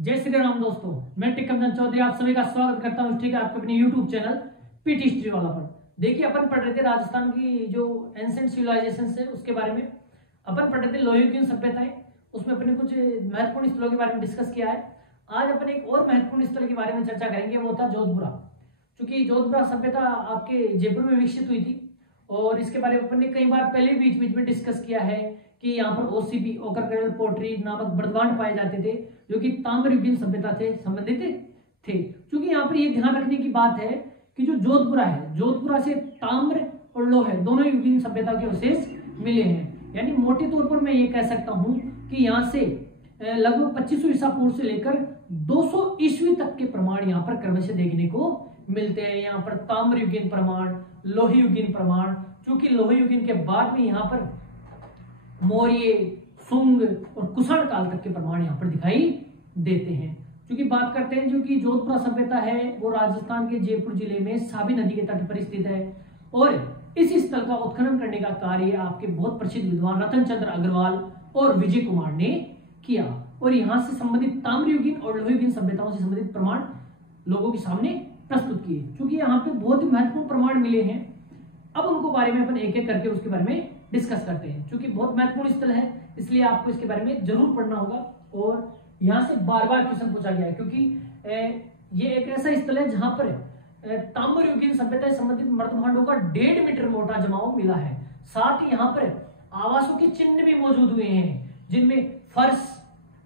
जय श्री राम दोस्तों, मैं टिकमचंद चौधरी आप सभी का स्वागत करता हूं। ठीक है, आपके अपने यूट्यूब चैनल पीटी हिस्ट्री वाला पर। देखिए, अपन पढ़ रहे थे राजस्थान की जो एंशिएंट सिविलाइजेशन है उसके बारे में। अपन पढ़ रहे थे लोहयुगीन सभ्यताएं, उसमें अपने कुछ महत्वपूर्ण स्थलों के बारे में डिस्कस किया है। आज अपन एक और महत्वपूर्ण स्थल के बारे में चर्चा करेंगे, वो था जोधपुरा। चूंकि जोधपुरा सभ्यता आपके जयपुर में विकसित हुई थी और इसके बारे में अपन ने कई बार पहले बीच बीच में डिस्कस किया है कि यहाँ पर ओसीपी ओकर पोट्री नामक बर्दवान पाए जाते थे जो कि ताम्रयुगीन सभ्यता से संबंधित थे। क्योंकि यहाँ पर ये ध्यान रखने की बात है कि जो जोधपुरा है, जोधपुरा से ताम्र और लोह दोनों युगीन सभ्यता के अवशेष मिले हैं। यानी मोटे तौर पर मैं ये कह सकता हूँ कि यहाँ से लगभग 2500 ईसा पूर्व से लेकर 200 ईस्वी तक के प्रमाण यहाँ पर क्रम से देखने को मिलते हैं। यहाँ पर ताम्रयुगीन प्रमाण, लोहयुगीन प्रमाण, चूंकि लोहयुगीन के बाद में यहाँ पर मौर्य, शुंग और कुषाण काल तक के प्रमाण यहाँ पर दिखाई देते हैं। क्योंकि बात करते हैं जो कि जोधपुरा सभ्यता है वो राजस्थान के जयपुर जिले में साबी नदी के तट पर स्थित है और इस स्थल का उत्खनन करने का कार्य आपके बहुत प्रसिद्ध विद्वान रतन चंद्र अग्रवाल और विजय कुमार ने किया और यहाँ से संबंधित ताम्रयुगीन और लोहयुगीन सभ्यताओं से संबंधित प्रमाण लोगों के सामने प्रस्तुत किए। क्योंकि यहाँ पे बहुत ही महत्वपूर्ण प्रमाण मिले हैं, अब उनको बारे में अपन एक एक करके उसके बारे में डिस्कस करते हैं। क्योंकि बहुत महत्वपूर्ण स्थल है इसलिए आपको इसके बारे में जरूर पढ़ना होगा और यहाँ से बार बार क्वेश्चन पूछा गया है। क्योंकि ये एक ऐसा स्थल है जहां पर ताम्रयुगीन सभ्यता से संबंधित मृतभांडों का 1.5 मीटर मोटा जमाव मिला है। साथ ही यहाँ पर आवासों के चिन्ह भी मौजूद हुए हैं जिनमें फर्श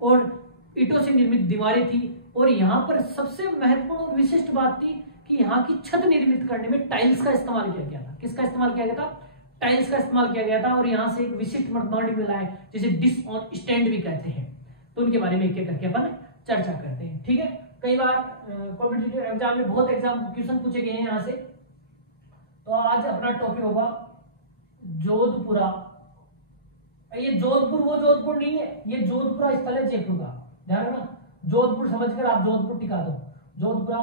और ईंटों से निर्मित दीवारें थी। और यहाँ पर सबसे महत्वपूर्ण और विशिष्ट बात थी कि यहाँ की छत निर्मित करने में टाइल्स का इस्तेमाल किया गया था। किसका इस्तेमाल किया गया था? टाइल्स का इस्तेमाल किया गया था। और यहाँ से एक विशिष्ट मृतभांड मिला है जिसे डिश ऑन स्टैंड भी कहते हैं। तो उनके बारे में एक एक करके अपन चर्चा करते हैं। ठीक है, कई बार कॉम्पिटिटिव एग्जाम में बहुत एग्जाम क्वेश्चन पूछे गए हैं यहाँ से। तो आज अपना टॉपिक होगा जोधपुरा। ये जोधपुर वो जोधपुर नहीं है, ये जोधपुरा स्थल है जयपुर का। ध्यान रखना, जोधपुर समझकर आप जोधपुर टिका दो। जोधपुरा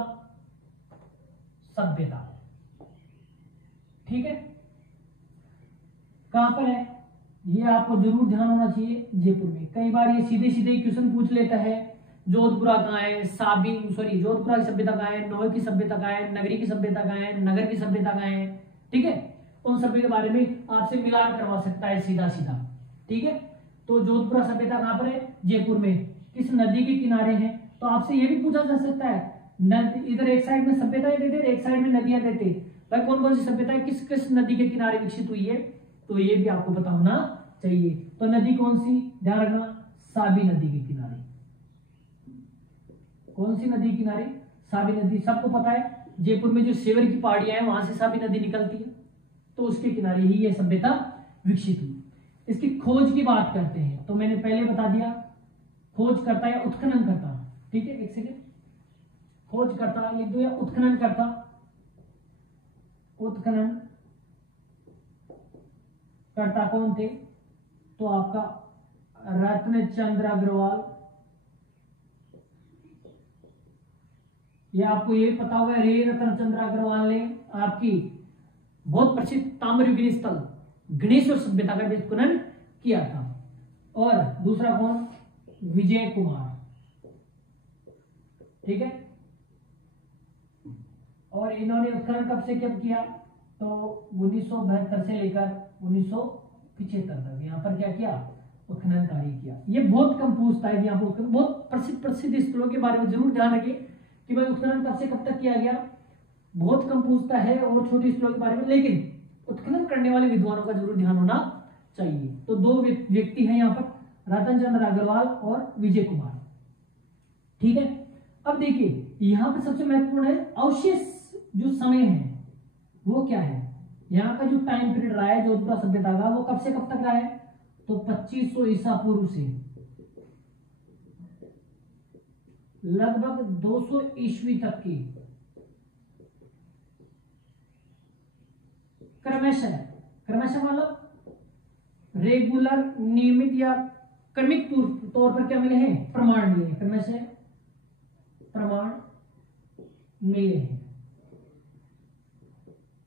सभ्यता, ठीक है, कहां पर है ये आपको जरूर ध्यान होना चाहिए। जयपुर में। कई बार ये सीधे सीधे क्वेश्चन पूछ लेता है जोधपुरा कहाँ है, जोधपुरा की सभ्यता कहाँ है, नोह की सभ्यता कहाँ है, नगरी की सभ्यता कहाँ है, नगर की सभ्यता कहाँ है। ठीक है, उन सभी के बारे में आपसे मिलान करवा सकता है सीधा सीधा। ठीक है, तो जोधपुरा सभ्यता कहां पर है? जयपुर में। किस नदी के किनारे है? तो आपसे यह भी पूछा जा सकता है, इधर एक साइड में सभ्यताएं देते, एक साइड में नदियां देते, भाई कौन कौन सी सभ्यता किस किस नदी के किनारे विकसित हुई है, तो ये भी आपको पता होना चाहिए। तो नदी कौन सी? ध्यान रखना, साबी नदी के किनारे। कौन सी नदी किनारे? साबी नदी। सबको पता है जयपुर में जो सेवर की पहाड़ियां हैं वहां से साबी नदी निकलती है, तो उसके किनारे ही ये सभ्यता विकसित हुई। इसकी खोज की बात करते हैं तो मैंने पहले बता दिया, खोज करता या उत्खनन करता। ठीक है, एक सेकेंड, खोज करता लिख दो या उत्खनन करता। उत्खनन करता कौन थे? तो आपका रत्न चंद्र अग्रवाल। ये आपको ये पता होगा, रे रत्न चंद्र अग्रवाल ने आपकी बहुत प्रसिद्ध ताम्रयुगीन स्थल गणेश्वर सभ्यता का उत्खनन किया था। और दूसरा कौन? विजय कुमार। ठीक है, और इन्होंने उत्खनन कब से कब किया? तो 1972 से लेकर 1975 तक यहाँ पर क्या किया? उत्खनन कार्य किया। ये बहुत कम पूछता है, यहाँ पर बहुत प्रसिद्ध स्थलों के बारे में जरूर ध्यान रखें कि भाई उत्खनन कब से कब तक किया गया। बहुत कम पूछता है और छोटे स्थलों के बारे में, लेकिन उत्खनन करने वाले विद्वानों का जरूर ध्यान होना चाहिए। तो दो व्यक्ति हैं यहाँ पर, रतन चंद्र अग्रवाल और विजय कुमार। ठीक है, अब देखिए यहाँ पर सबसे महत्वपूर्ण है अवशेष जो समय है वो क्या है। यहाँ का जो टाइम पीरियड रहा है जोधपुरा सभ्यता का वो कब से कब तक रहा है? तो 2500 ईसा पूर्व से लगभग 200 ईस्वी तक की क्रमशः मतलब रेगुलर, नियमित या क्रमिक तौर पर क्या मिले हैं? प्रमाण मिले हैं। क्रमशः प्रमाण मिले हैं।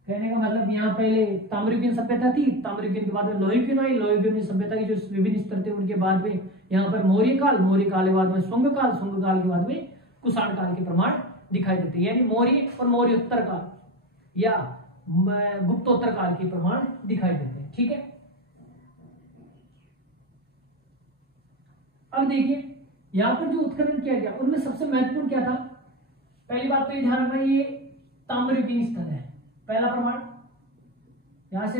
कहने का मतलब यहाँ पहले ताम्रयुगीन सभ्यता थी, ताम्रयुगीन के बाद में लोहयुगीन आई, लोहयुगीन सभ्यता की जो विभिन्न स्तर थे उनके बाद में यहाँ पर मौर्य काल, मौर्य काल के बाद में शुंग काल, शुंग काल के बाद में कुषाण काल के प्रमाण दिखाई देते हैं, यानी मौर्य और मौर्योत्तर काल या गुप्तोत्तर काल के प्रमाण दिखाई देते हैं। ठीक है, अब देखिए यहाँ पर जो उत्खनन किया गया उनमें सबसे महत्वपूर्ण क्या था। पहली बात तो ये ध्यान रखना, ये ताम्रयुगीन स्थल है, पहला प्रमाण यहां से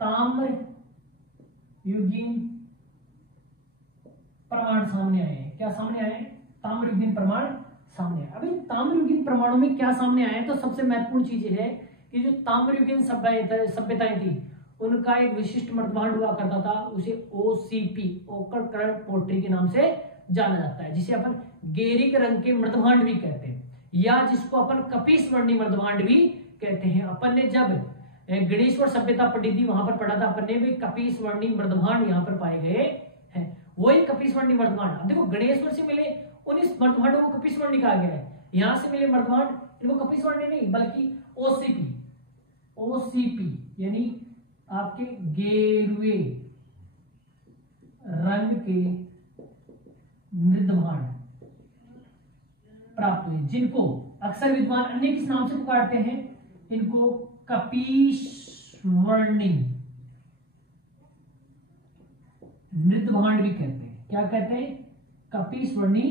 ताम्रयुगीन प्रमाण सामने आए हैं। क्या सामने आए हैं? ताम्रयुगीन प्रमाण सामने आए। अभी ताम्रयुगीन प्रमाणों में क्या सामने आए हैं, तो सबसे महत्वपूर्ण चीज है कि जो ताम्रयुगीन सभ्यताएं थी उनका एक विशिष्ट मृदभांड हुआ करता था, उसे ओसीपी, ओकर करण पोट्री के नाम से जाना जाता है, जिसे अपन गेरिक रंग के मृदभांड भी कहते हैं, या जिसको अपन कपीस वर्णी मृदभांड भी कहते हैं। अपन ने जब गणेश्वर सभ्यता पढ़ी थी वहां पर पढ़ा था अपन ने भी कपीस वर्णी मृदभांड यहाँ पर पाए गए हैं, वही कपीस वर्णी मृदभांड। अब देखो गणेश्वर से मिले उन इस मृदभांडों को कपीस वर्णी कहा गया है, यहां से मिले मृदभांड इनको कपीस वर्णी नहीं बल्कि ओसीपी, ओसीपी यानी आपके गेरुए रंग के मृदभांड प्राप्त हुए, जिनको अक्सर विद्वान अन्य किस नाम से पुकारते हैं, इनको कपीसवर्णी मृदभांड भी कहते हैं। क्या कहते हैं? कपीसवर्णी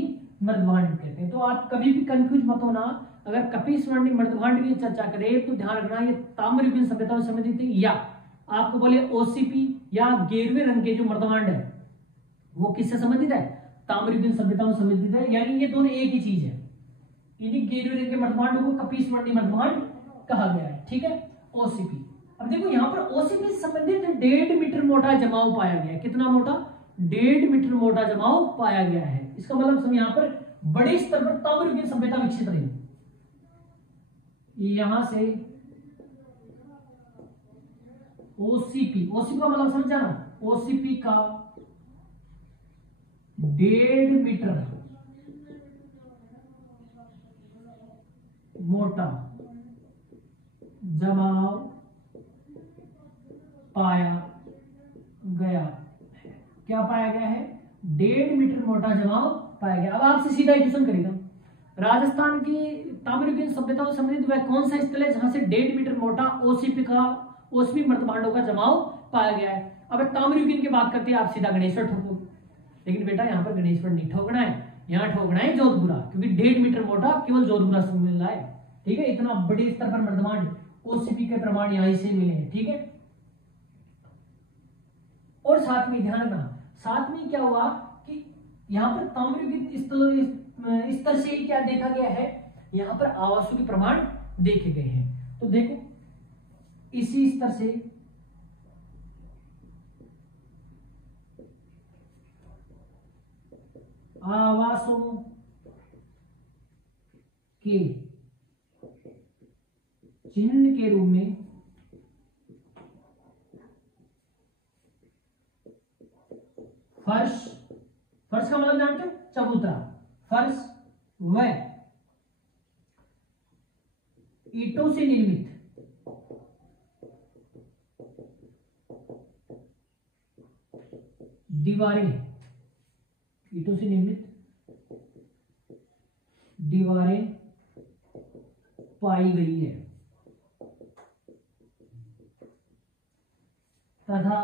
मृदभांड कहते हैं। तो आप कभी भी कंफ्यूज मत होना, अगर कपीसवर्णी मृदभांड की चर्चा करें तो ध्यान रखना ये ताम्रयुगीन सभ्यता से संबंधित है, या आपको बोले ओसीपी या गेरुए रंग के जो मृदभांड है वो किससे संबंधित है? ताम्रयुगीन सभ्यताओं से संबंधित है, यानी ये दोनों एक ही चीज है। इन्हीं गेरुए रंग के मृदभांड को कपीसवर्णी मृदभांड कहा गया है। ठीक है, ओसीपी। अब देखो यहाँ पर ओसीपी से संबंधित 1.5 मीटर मोटा जमाव पाया गया है। कितना मोटा? 1.5 मीटर मोटा जमाव पाया गया है। इसका मतलब यहाँ पर बड़े स्तर पर ताम्रयुगीन सभ्यता विकसित रही। यहां से ओसीपी, ओसीपी का मतलब समझ जाना, ओसीपी का 1.5 मीटर मोटा जमाव पाया गया है। क्या पाया गया है? 1.5 मीटर मोटा जमाव पाया गया। अब आपसे सीधा क्वेश्चन करेगा, राजस्थान की ताम्रयुगीन सभ्यता से संबंधित वह कौन सा स्थल है जहां से 1.5 मीटर मोटा ओसीपी मृदभांडों का जमाव पाया गया है? अब ताम्रयुगीन की बात करते हैं आप सीधा गणेश्वर ठोको, लेकिन बेटा यहाँ पर गणेश्वर नहीं ठोकना है, यहाँ ठोकना है जोधपुरा, क्योंकि 1.5 मीटर मोटा केवल जोधपुरा से मिल रहा है। ठीक है, इतना बड़े स्तर पर मृदभांड ओसीपी के प्रमाण यहीं से मिले हैं। ठीक है, और साथ में ध्यान रखना, साथ में क्या हुआ कि यहाँ पर ताम्रयुगीन स्तर से क्या देखा गया है, यहाँ पर आवासों के प्रमाण देखे गए हैं। तो देखो इसी स्तर से आवासों के चिन्ह के रूप में फर्श, फर्श का मतलब जानते हो? चबूतरा, फर्श व ईंटों से निर्मित दीवारें, ईंटों से निर्मित दीवारें पाई गई है तथा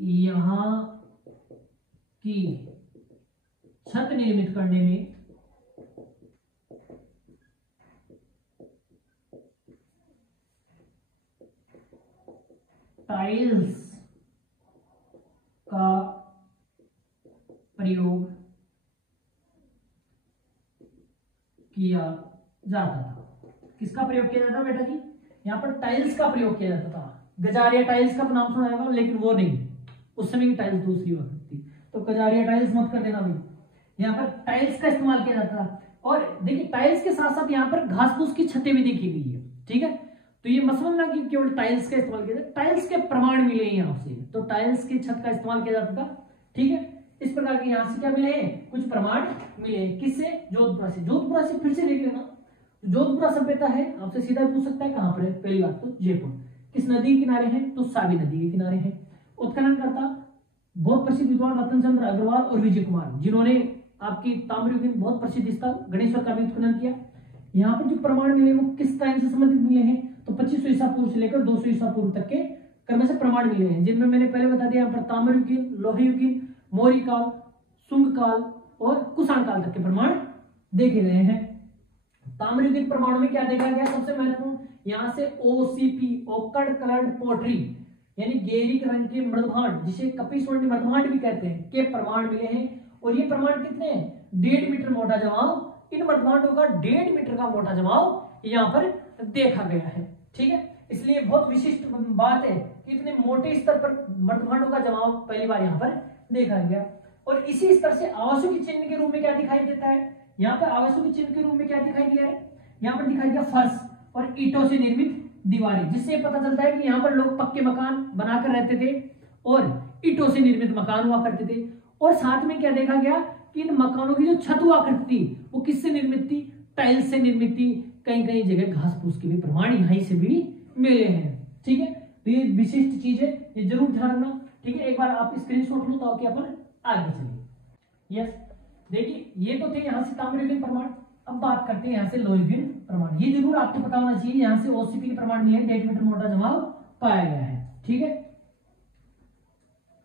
यहां की छत निर्मित करने में टाइल्स का प्रयोग किया जाता था। किसका प्रयोग किया जाता बेटा जी? यहाँ पर टाइल्स का प्रयोग किया जाता था। गजारिया टाइल्स का नाम सुना होगा, लेकिन वो नहीं, उस समय की टाइल्स दूसरी वक्त थी, तो गजारिया टाइल्स मत कर देना भाई। यहाँ पर टाइल्स का इस्तेमाल किया जाता था। और देखिए टाइल्स के साथ साथ यहाँ पर घास फूस की छतें भी देखी गई है। ठीक है, तो ये मत समझना कि केवल टाइल्स का इस्तेमाल किया जाता, टाइल्स के प्रमाण मिले यहाँ से, तो टाइल्स की छत का इस्तेमाल किया जाता था। ठीक है, इस प्रकार के यहाँ से क्या मिले हैं? कुछ प्रमाण मिले। किससे? जोधपुरा से। जोधपुरा से फिर से देख लेना, जोधपुरा सभ्यता है, आपसे सीधा पूछ सकता है कहां पर है, पहली बात तो जयपुर। किस नदी के किनारे है, तो सावी नदी के किनारे है। उत्खनन करता बहुत प्रसिद्ध विद्वान रतनचंद्र अग्रवाल और विजय कुमार, जिन्होंने आपकी ताम्रयुगीन बहुत प्रसिद्ध स्थल गणेश्वर का भी उत्खनन किया। यहाँ पर जो प्रमाण मिले वो किस टाइम से संबंधित मिले हैं, तो 2500 ईसा पूर्व से लेकर 200 ईसा पूर्व तक के क्रम से प्रमाण मिले हैं, जिनमें मैंने पहले बता दिया यहाँ पर ताम्रयुगीन, लोहयुगीन, मौर्य काल, शुंग काल और कुषाण काल तक के प्रमाण देखे गए हैं। ताम्रयुगीन प्रमाणों में क्या देखा गया, सबसे महत्वपूर्ण यहाँ से ओसीपी, ओक्कड़ कलर्ड पोट्री, यानी गेरी रंग के मृदभांड, जिसे कपिस्वर्ण मृदभांड भी कहते हैं, के प्रमाण मिले हैं। और ये प्रमाण कितने हैं, 1.5 मीटर मोटा जमाव, इन मृदभांडों का 1.5 मीटर का मोटा जमाव यहाँ पर देखा गया है। ठीक है, इसलिए बहुत विशिष्ट बात है कि इतने मोटे स्तर पर मृदभांडों का जमाव पहली बार यहाँ पर देखा गया। और इसी स्तर से आवासों के चिन्ह के रूप में क्या दिखाई देता है, यहाँ पर आवासों के चिन्ह के रूप में क्या दिखाई दिया है, यहाँ पर दिखाई दिया फर्श और ईंटों से निर्मित दीवारें, जिससे पता चलता है कि यहाँ पर लोग पक्के मकान बनाकर रहते थे और ईंटों से निर्मित मकान हुआ करते थे। और साथ में क्या देखा गया कि इन मकानों की जो छत हुआ करती थी वो किससे निर्मित थी, टाइल्स से निर्मित थी। कई कई जगह घास फूस के भी प्रमाण यहीं से भी मिले हैं। ठीक है, तो ये विशिष्ट चीज है, ये जरूर ध्यान रखना। ठीक है, एक बार आप स्क्रीनशॉट लो ताकि अपन आगे चलिए। यस, देखिए ये तो थे यहाँ से ताम्रयुगीन प्रमाण। अब बात करते हैं यहाँ से लोहयुगीन प्रमाण। ये जरूर आपको पता होना चाहिए, यहाँ से ओसीपी के प्रमाण मिले, 1.5 मीटर मोटा जमाव पाया गया है। ठीक है,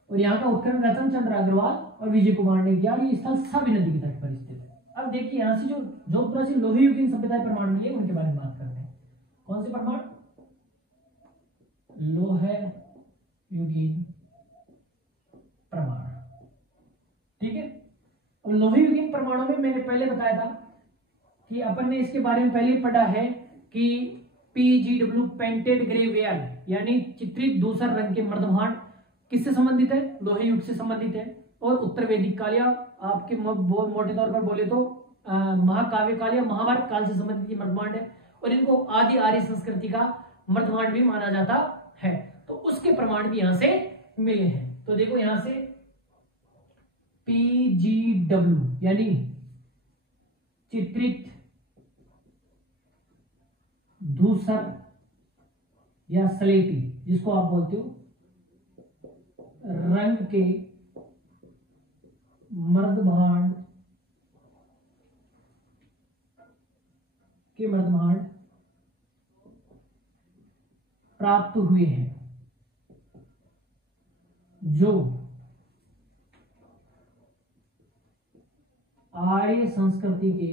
और यहाँ का उत्खनन रतनचंद्र अग्रवाल और विजय कुमार ने किया। ये स्थल सावी नदी के तट पर स्थित है। अब देखिए यहाँ से जो जोधपुर से लोहयुगीन सभ्यता प्रमाण मिले उनके बारे में बात करते हैं। कौन से प्रमाण, लोहयुगीन प्रमाण। ठीक है, अब लोहयुगीन प्रमाणों में मैंने पहले बताया था कि अपन ने इसके बारे में पहले ही पढ़ा है कि PGW पेंटेड ग्रे वेयर, यानी चित्रित धूसर रंग के मर्दभांड किससे संबंधित है, लोहे युग से संबंधित है। और उत्तर वैदिक काल या आपके मोटे तौर पर बोले तो महाकाव्य काल या महाभारत काल से संबंधित ये मर्दभांड है। और इनको आदि आर्य संस्कृति का मर्दभांड भी माना जाता है, तो उसके प्रमाण भी यहां से मिले हैं। तो देखो यहां से PGW यानी चित्रित धूसर या स्लेटी, जिसको आप बोलते हो रंग के मर्दभांड प्राप्त हुए हैं, जो आर्य संस्कृति के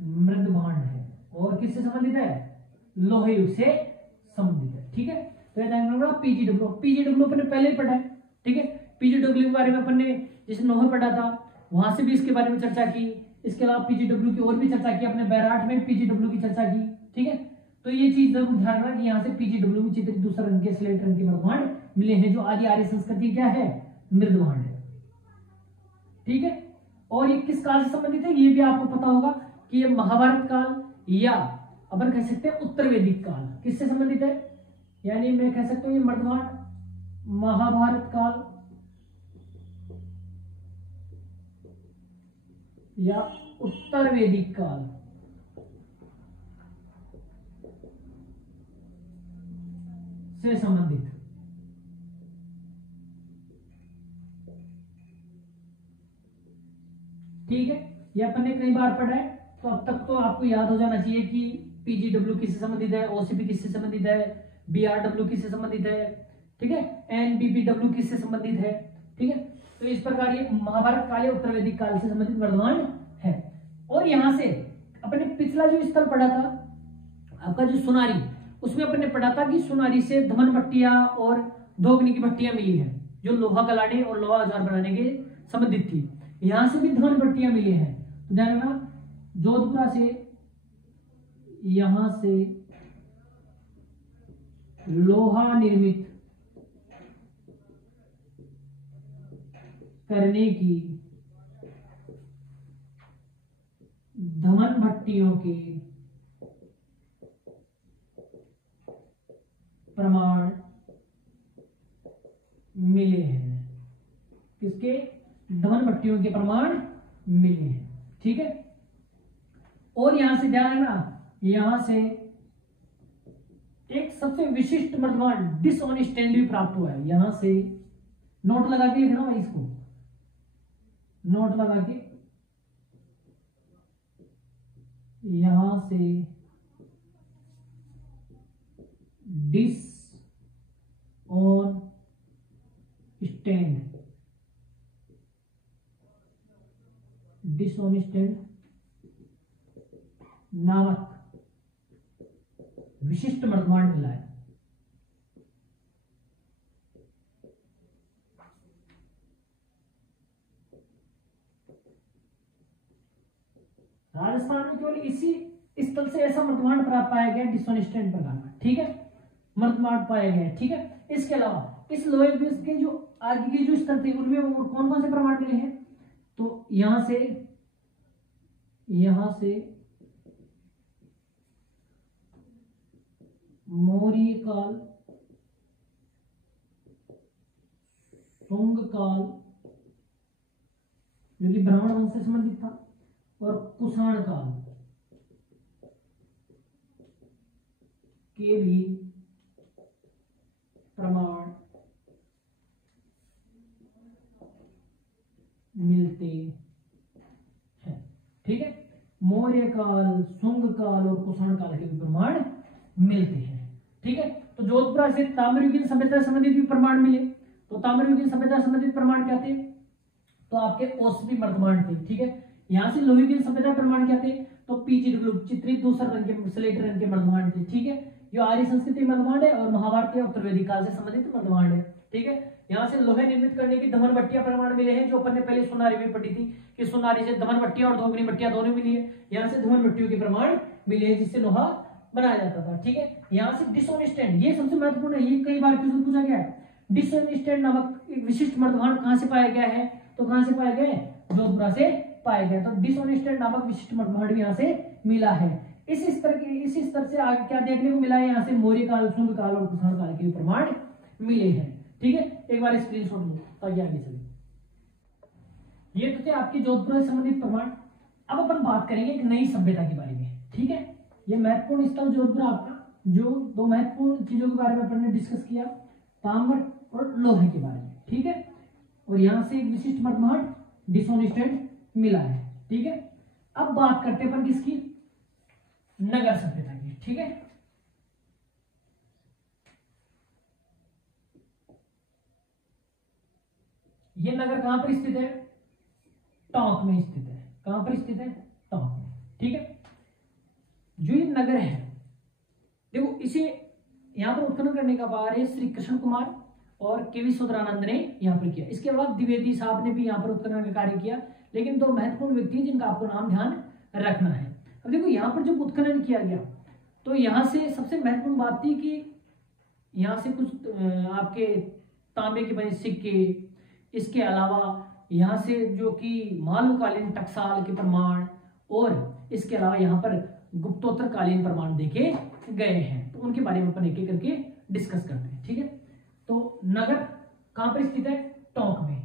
मृदभांड है। और किससे संबंधित है, लोहे युग से संबंधित है। ठीक है, तो पीजीडब्ल्यू अपन ने पहले ही पढ़ा है। ठीक है, पीजीडब्ल्यू के बारे में अपन ने जैसे नोहे पढ़ा था, वहां से भी इसके बारे में चर्चा की। इसके अलावा पीजीडब्ल्यू की और भी चर्चा की, अपने बैराट में पीजीडब्ल्यू की चर्चा की। ठीक है, तो ये चीज जरूर ध्यान रखना कि यहाँ से पीजीडब्ल्यू में चित्रित दूसरे रंग के स्लेट रंग के मृदभांड मिले हैं, जो आदि आर्य संस्कृति क्या है, मृदभांड है। ठीक है, और ये किस काल से संबंधित है, ये भी आपको पता होगा कि ये महाभारत काल या अपन कह सकते हैं उत्तर वैदिक काल किससे संबंधित है, यानी मैं कह सकता हूं ये मर्दभांड महाभारत काल या उत्तर वैदिक काल से संबंधित। ठीक है, ये अपन ने कई बार पढ़ा है, तो अब तक तो आपको याद हो जाना चाहिए कि पीजीडब्ल्यू किससे संबंधित है, ओसीपी किससे संबंधित है, बीआरडब्ल्यू किससे संबंधित है। ठीक है, एनबीबीडब्ल्यू किससे संबंधित है। ठीक है, तो इस प्रकार ये महाभारत काल या उत्तर वैदिक काल से संबंधित मर्दभांड है। और यहां से अपने पिछला जो स्थल पढ़ा था आपका जो सुनारी, उसमें अपन ने पढ़ा था कि सुनारी से धमन भट्टियां और धोगनी की भट्टियां मिली है, जो लोहा गलाने और लोहा औजार बनाने के संबंधित थी। यहां से भी धमन भट्टियां मिली हैं। तो ध्यान रखना, जोधपुरा से यहां से लोहा निर्मित करने की धमन भट्टियों के प्रमाण मिले हैं। किसके, धमन भट्टियों के प्रमाण मिले हैं। ठीक है, और यहां से ध्यान रखना, यहां से एक सबसे विशिष्ट मर्दमान डिसऑनेस्टेंड भी प्राप्त हुआ है। यहां से नोट लगा के लिखना भाई, इसको नोट लगा के, यहां से डिसऑनेस्टेंड नामक विशिष्ट मर्दमान मिला है। राजस्थान में केवल इसी स्थल से ऐसा मर्दमान प्राप्त पाया गया डिसऑनेस्टेंड प्रकार का। ठीक है, मर्दमान पाया गया। ठीक है, इसके अलावा इस लोहे बेस के जो आगे के जो स्तर थे उनमें कौन कौन से प्रमाण मिले हैं? तो यहां से मौर्य काल, शुंग काल जो कि ब्राह्मण वंश से संबंधित था, और कुषाण काल के भी प्रमाण मिलते हैं। ठीक है, मौर्य काल, शुंग काल और कुषाण काल के भी प्रमाण मिलते हैं। ठीक है, तो जोधपुर से ताम्रयुगीन सभ्यता संबंधित भी प्रमाण मिले। तो ताम्रयुगीन सभ्यता संबंधित प्रमाण क्या थे? तो आपके औषधि मर्दमान थे। ठीक है, यहां से लोहीयुगीन सभ्यता प्रमाण क्या थे? तो पीचिडब्ल्यू चित्रित दूसर रंग के स्लेटी रंग के मर्दमान थे। ठीक है, जो आर्य संस्कृति मर्दमान है और महाभारतीय उत्तर वैदिक काल से संबंधित मर्दमान है। ठीक है, यहाँ से लोहे निर्मित करने की दमन भट्टियां प्रमाण मिले हैं, जो अपन ने पहले सुनारी में पढ़ी थी कि सुनारी से दमन भट्टियां और धोगनी भट्टियां दोनों मिली है। यहाँ से धमन भट्टियों के प्रमाण मिले हैं जिससे लोहा बनाया जाता था। ठीक है, यहाँ से डिसऑनेस्टेंड, ये सबसे महत्वपूर्ण है, ये कई बार क्वेश्चन पूछा गया है। डिसऑनेस्टेंड नामक एक विशिष्ट मर्दमान कहां से पाया गया है? तो कहां से पाया गया है? जोधपुर से पाया गया। तो डिसऑनेस्टेंड नामक विशिष्ट मर्दमान भी यहाँ से मिला है। इस स्तर से आगे क्या देखने को मिला है? यहाँ से मौर्य काल, शुंग काल और कुषाण काल के प्रमाण मिले हैं। ठीक है, एक बार स्क्रीनशॉट लो ताकि आगे चले। ये तो थे आपके जोधपुर से संबंधित प्रमाण। अब अपन बात करेंगे एक नई सभ्यता के बारे में। ठीक है, ये महत्वपूर्ण स्थल जोधपुर आपका, जो दो महत्वपूर्ण चीजों के बारे में अपन ने डिस्कस किया, ताम्र और लोहे के बारे में। ठीक है, और यहां से एक विशिष्ट मर्दमान डिसऑनेस्टेंड मिला है। ठीक है, अब बात करते हैं अपन किसकी? नगर सभ्यता की। ठीक है, ये नगर कहां पर स्थित है? टोंक में स्थित है। कहां पर स्थित है? टोंक में। ठीक है, जो ये नगर है, देखो इसे यहां पर उत्खनन करने का कार्य श्री कृष्ण कुमार और केवी सुंदरानंद ने यहां पर किया। इसके बाद द्विवेदी साहब ने भी यहां पर उत्खनन का कार्य किया। लेकिन दो महत्वपूर्ण व्यक्ति जिनका आपको नाम ध्यान रखना है। अब देखो यहां पर जब उत्खनन किया गया तो यहां से सबसे महत्वपूर्ण बात थी कि यहां से कुछ आपके तांबे के बने सिक्के, इसके अलावा यहां से जो कि मालूकालीन टकसाल के प्रमाण, और इसके अलावा यहां पर गुप्तोत्तर कालीन प्रमाण देखे गए हैं। तो उनके बारे में अपन एक एक करके डिस्कस करते हैं। ठीक है, तो नगर कहां पर स्थित है? टोंक में।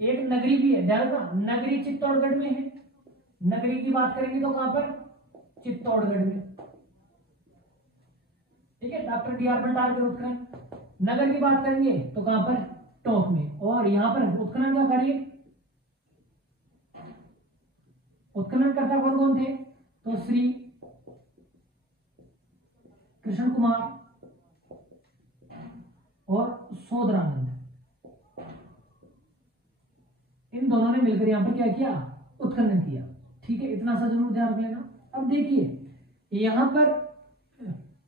एक नगरी भी है, ध्यान रखना, नगरी चित्तौड़गढ़ में है। नगरी की बात करेंगे तो कहां पर? चित्तौड़गढ़ में। ठीक है, डॉक्टर डी आर बंटाल के उत्खनन। नगर की बात करेंगे तो कहां पर? टोंक में। और यहां पर उत्खनन का कार्य, उत्खननकर्ता कौन कौन थे? तो श्री कृष्ण कुमार और सोदरानंद, इन दोनों ने मिलकर यहां पर क्या किया? उत्खनन किया। ठीक है, इतना सा जरूर ध्यान रख लेना। अब देखिए यहां पर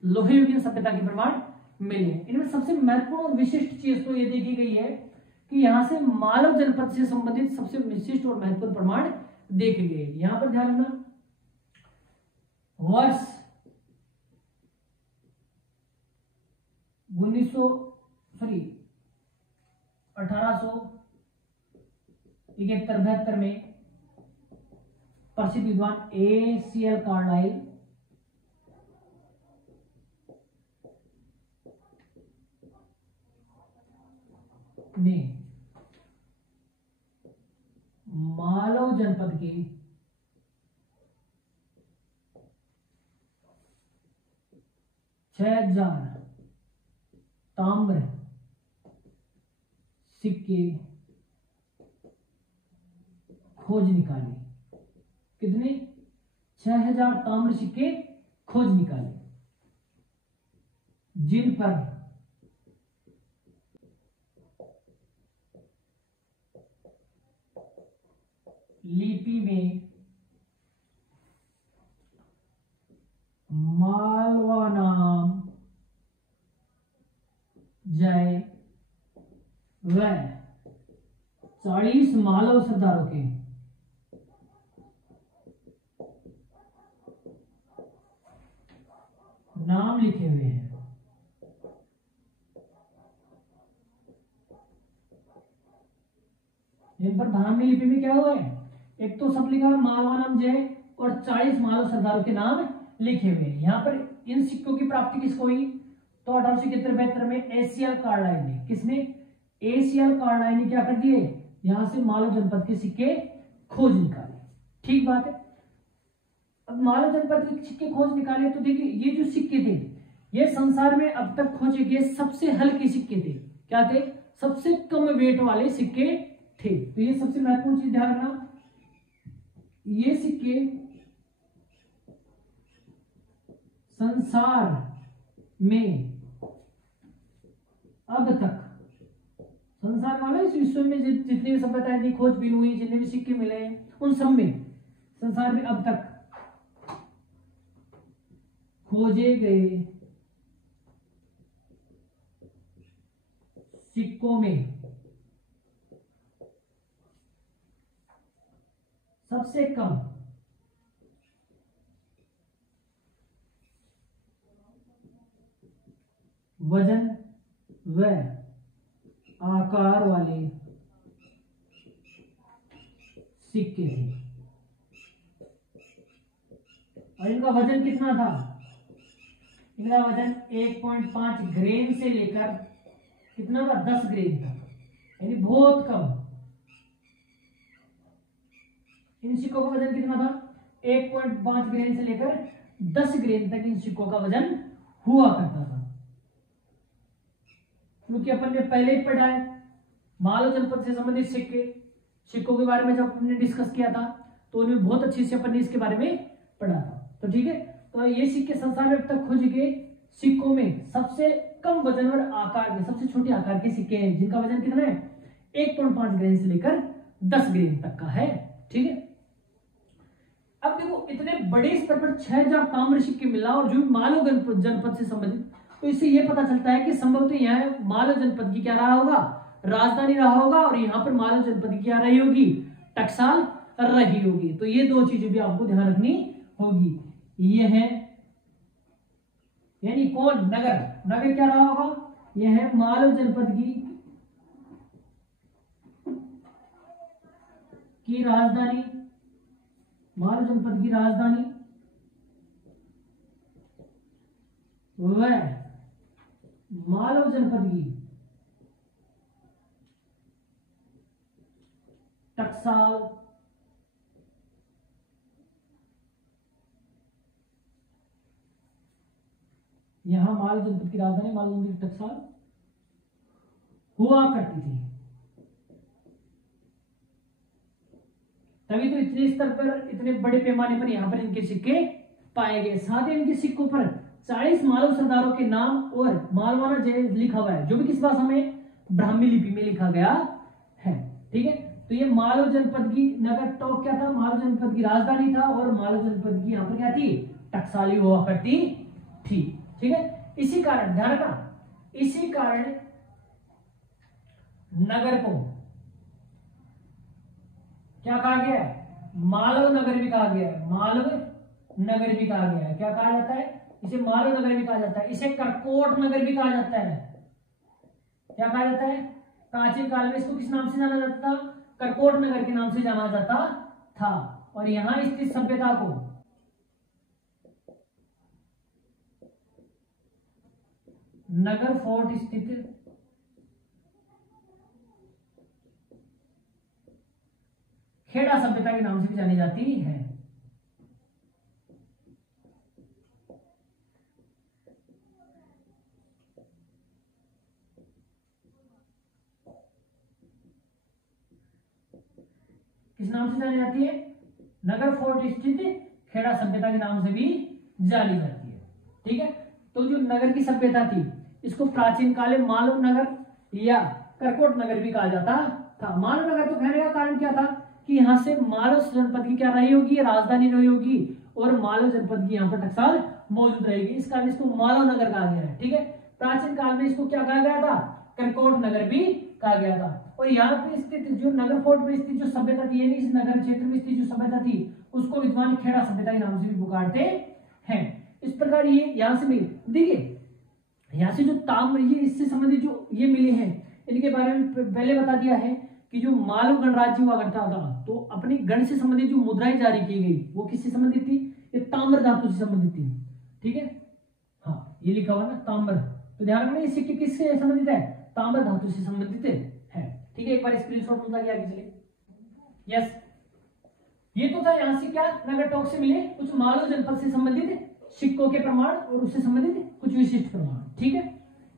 लोहयुगीन सभ्यता के प्रमाण मिले। इनमें सबसे महत्वपूर्ण और विशिष्ट चीज तो ये देखी गई है कि यहां से मालव जनपद से संबंधित सबसे विशिष्ट और महत्वपूर्ण प्रमाण देखे गए। यहां पर ध्यान रखना, वर्ष 1871-72 में प्रसिद्ध विद्वान A.C.L. कार्लाइल ने मालव जनपद के 6000 ताम्र सिक्के खोज निकाले। कितने? 6000 ताम्र सिक्के खोज निकाले, जिन पर लिपि में मालवा नाम जय व 40 मालव सरदारों के नाम लिखे हुए हैं। इन पर ब्राह्मी लिपि में क्या हुआ है? एक तो सब लिखा है मालवा नाम जय और 40 मालव सरदारों के नाम लिखे हुए हैं। यहाँ पर इन सिक्कों की प्राप्ति किसको हुई? तो 1871-72 में एसीएल कार्लाइल ने। किसने? एसीएल कार्लाइल ने क्या कर दिए? यहां से मालव जनपद के सिक्के खोज निकाले। ठीक बात है। अब मालव जनपद के सिक्के खोज निकाले तो देखिए ये जो सिक्के थे ये संसार में अब तक खोजे गए सबसे हल्के सिक्के थे। क्या थे? सबसे कम वेट वाले सिक्के थे। तो ये सबसे महत्वपूर्ण चीज ध्यान रखना, ये सिक्के संसार में अब तक, संसार वाले इस विश्व में जितने भी सभ्यताएं थी, खोजबीन हुई, जितने भी सिक्के मिले उन सब में संसार में अब तक खोजे गए सिक्कों में सबसे कम वजन व आकार वाले सिक्के थे। और इनका वजन कितना था? इनका वजन 1.5 ग्रेन से लेकर कितना था? 10 ग्रेन तक, यानी बहुत कम। इन सिक्कों का वजन कितना था? 1.5 ग्रेन से लेकर 10 ग्रेन तक इन सिक्कों का वजन हुआ करता था। क्योंकि अपन ने पहले ही पढ़ा है मालव जनपद से संबंधित सिक्कों के बारे में जब हमने डिस्कस किया था तो उन्हें बहुत अच्छे से अपन ने इसके बारे में पढ़ा था। तो ठीक है, तो ये सिक्के संसार में अब तक खोजे गए सिक्कों में सबसे कम वजन और आकार के, सबसे छोटे आकार के सिक्के हैं, जिनका वजन कितना है? 1.5 ग्रेन से लेकर 10 ग्रेन तक का है। ठीक है, अब देखो इतने बड़े स्तर पर 6000 ताम्र सिक्के मिला और जो मालव जनपद से संबंधित, तो इससे यह पता चलता है कि संभवतः यहाँ मालव जनपद की क्या रहा होगा? राजधानी रहा होगा, और यहाँ पर मालव जनपद की क्या रही होगी? टकसाल रही होगी। तो ये दो चीजें भी आपको ध्यान रखनी होगी। ये है यानी कौन? नगर। नगर क्या रहा होगा? यह है मालव जनपद की राजधानी, मालव जनपद की राजधानी वह मालव जनपद की टकसाल यहां मालव जनपद की राजधानी मालव जनपद की टकसाल हुआ करती थी। तभी तो इतने स्तर पर, इतने बड़े पैमाने पर यहां पर इनके सिक्के पाए गए। साथ ही इनके सिक्कों पर 40 मालव सरदारों के नाम और मालवाना जय लिखा हुआ है, जो भी किस भाषा में? ब्राह्मी लिपि में लिखा गया है। ठीक है, तो ये मालव जनपद की नगर टॉप क्या था? मालव जनपद की राजधानी था, और मालव जनपद की यहाँ पर क्या थी? टकसाली हुआ करती थी। ठीक है, इसी कारण ध्यान रखना, इसी कारण नगर को क्या कहा गया है? मालव नगर भी कहा गया है। मालव नगर भी कहा गया है। क्या कहा जाता है? इसे मालव नगर भी कहा जाता है। इसे करकोट नगर भी कहा जाता है। क्या कहा जाता है? प्राचीन काल में इसको किस नाम से जाना जाता था? करकोट नगर के नाम से जाना जाता था। और यहां स्थित सभ्यता को नगर फोर्ट स्थित खेड़ा सभ्यता के नाम से भी जानी जाती है। किस नाम से जानी जाती है? नगर फोर्ट स्थित खेड़ा सभ्यता के नाम से भी जानी जाती है। ठीक है, तो जो नगर की सभ्यता थी इसको प्राचीन काल में मालव नगर या करकोट नगर भी कहा जाता था। मालव नगर तो कहने का कारण क्या था कि यहाँ से मालव जनपद की क्या रही होगी, राजधानी रही होगी, और मालव जनपद की यहाँ पर टकसाल मौजूद रहेगी, इस कारण इसको मालव नगर कहा गया है। ठीक है, प्राचीन काल में इसको क्या कहा गया था? करकोट नगर भी कहा गया था। और यहाँ पे स्थित जो नगर फोर्ट में स्थित जो सभ्यता थी, यानी इस नगर क्षेत्र में स्थित जो सभ्यता थी उसको विद्वान खेड़ा सभ्यता के नाम से भी पुकारते हैं। इस प्रकार ये यहाँ से मिले, देखिए यहाँ से जो ताम्र, ये इससे संबंधित जो ये मिले हैं इनके बारे में पहले बता दिया है कि जो मालव गणराज्य हुआ करता था तो अपनी गण से संबंधित जो मुद्राएं जारी की गई वो किससे संबंधित थी? ये ताम्र धातु से संबंधित थी। ठीक है, हाँ ये लिखा हुआ ना ताम्र, तो ध्यान रखना ये सिक्के किससे संबंधित है? ताम्र धातु से संबंधित है। ठीक है, एक बार स्क्रीनशॉट होता गया आगे चलिए। यस, ये तो था यहाँ से क्या नगर टॉक से मिले कुछ मालव जनपद से संबंधित सिक्कों के प्रमाण और उससे संबंधित कुछ विशिष्ट प्रमाण। ठीक है,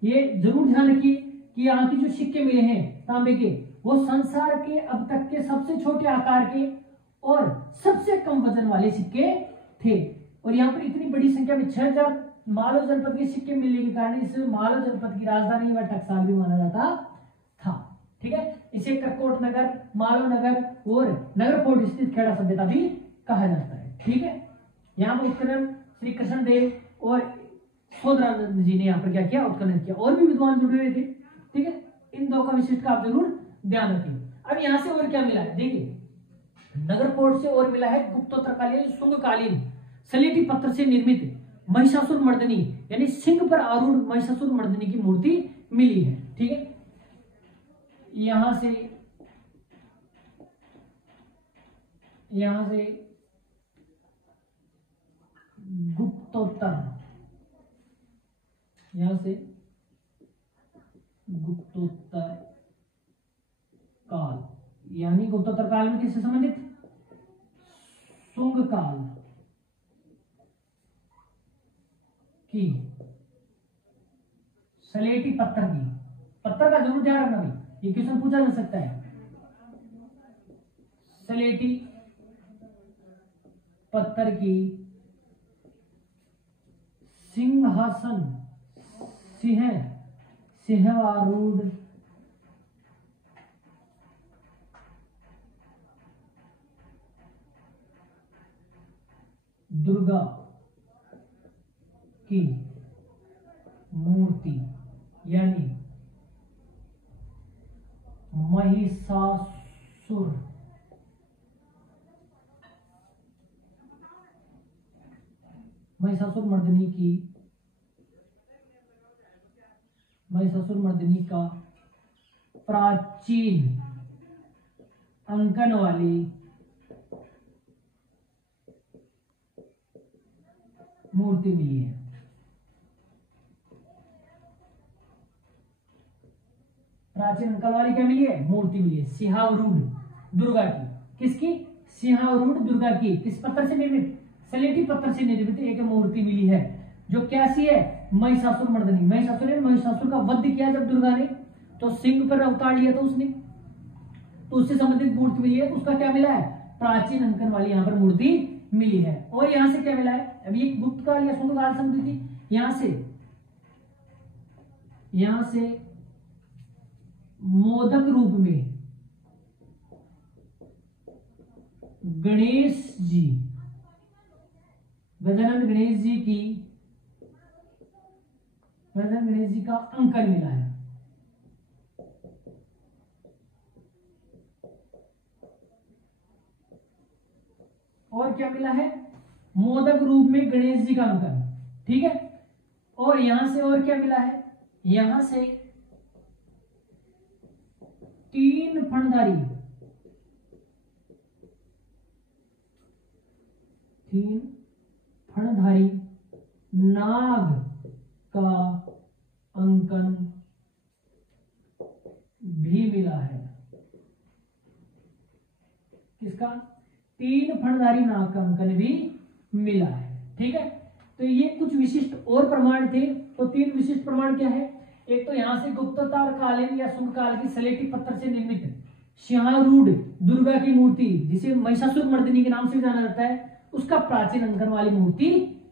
ये जरूर ध्यान रखिए कि यहाँ की जो सिक्के मिले हैं तांबे के वो संसार के अब तक के सबसे छोटे आकार के और सबसे कम वजन वाले सिक्के थे। और यहाँ पर इतनी बड़ी संख्या में 6000 मालव जनपद के सिक्के मिलने के कारण इसे मालव जनपद की राजधानी व टकसाल भी माना जाता था। ठीक है, इसे करकोट नगर, मालव नगर और नगर फोर्ट स्थित खेड़ा सभ्यता भी कहा जाता है। ठीक है, यहाँ पर उत्खनन श्री कृष्ण देव और सोदरानंद जी ने यहाँ पर क्या किया? उत्खनन किया, और भी विद्वान जुड़े हुए थे। ठीक है, इन दो का विशिष्ट का आप जरूर ध्यान रखिए। अब यहाँ से और क्या मिला है? देखिए नगर फोर्ट से और मिला है गुप्तोत्तरकालीन शुंगकालीन सलेटी पत्थर से निर्मित महिषासुर मर्दनी, यानी सिंह पर आरूढ़ महिषासुर मर्दनी की मूर्ति मिली है। ठीक है, यहां से गुप्तोत्तर, यहां से गुप्तोत्तर काल, यानी गुप्तोत्तर काल में किससे संबंधित? शुंग काल की सलेटी पत्थर की, पत्थर का जरूर ध्यान रखना भाई, ये क्वेश्चन पूछा जा सकता है। सलेटी पत्थर की सिंहासन सिंहारूढ़ दुर्गा की मूर्ति, यानी महिषासुर मर्दिनी का प्राचीन अंकन वाली मूर्ति मिली है। प्राचीन अंकन वाली क्या मिली है? मूर्ति मिली है सिंहारूढ़ दुर्गा की। किसकी? सिंहारूढ़ दुर्गा की। किस पत्थर से निर्मित? सलेटी पत्थर से निर्मित एक मूर्ति मिली है जो कैसी है? महिषासुर मर्दनी। महिषासुर का वध किया जब दुर्गा ने, तो सिंह पर अवतार लिया था उसने, तो उससे संबंधित मूर्ति मिली है। उसका क्या मिला है? प्राचीन अंकन वाली यहाँ पर मूर्ति मिली है। और यहां से क्या मिला है? अभी एक गुप्त काल या शुंग काल संबंधित थी। यहां से मोदक रूप में गणेश जी, गजानन गणेश जी का अंकन मिला है। और क्या मिला है? मोदक रूप में गणेश जी का अंकन। ठीक है, और यहां से और क्या मिला है? यहां से 3 फणधारी नाग का अंकन भी मिला है। किसका, 3 फणधारी नाग का अंकन भी मिला है। ठीक है, तो ये कुछ विशिष्ट और प्रमाण थे। तो 3 विशिष्ट प्रमाण क्या है, एक तो यहां से गुप्तोत्तर कालीन या शुंग काल की सलेटी पत्थर से निर्मित सिंहारूढ़ दुर्गा की मूर्ति, जिसे महिषासुर मर्दिनी के नाम से जाना जाता है, उसका प्राचीन अंकन वाली मूर्ति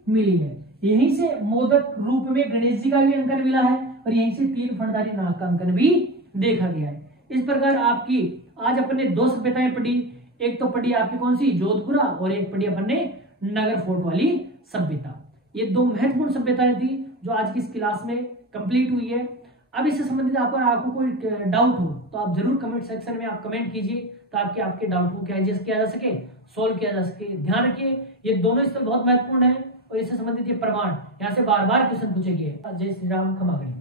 मिली है। यहीं से मोदक रूप में गणेश जी का भी अंकन मिला है और यहीं से 3 फणधारी नाग का अंकन भी देखा गया है। इस प्रकार आपकी आज अपने 2 सभ्यताएं पढ़ी। एक तो पढ़ी आपकी कौन सी, जोधपुरा, और एक पढ़ी अपन ने नगर फोर्ट वाली सभ्यता। ये 2 महत्वपूर्ण सभ्यताएं थी जो आज की इस क्लास में कंप्लीट हुई है। अब इससे संबंधित आपको कोई डाउट हो तो आप जरूर कमेंट सेक्शन में आप कमेंट कीजिए, ताकि आपके डाउट को किया जा सके, सोल्व किया जा सके। ध्यान रखिए ये दोनों स्थल बहुत महत्वपूर्ण है और इससे संबंधित ये प्रमाण यहाँ से बार बार क्वेश्चन पूछे गए। जय श्री राम, खमा गणित।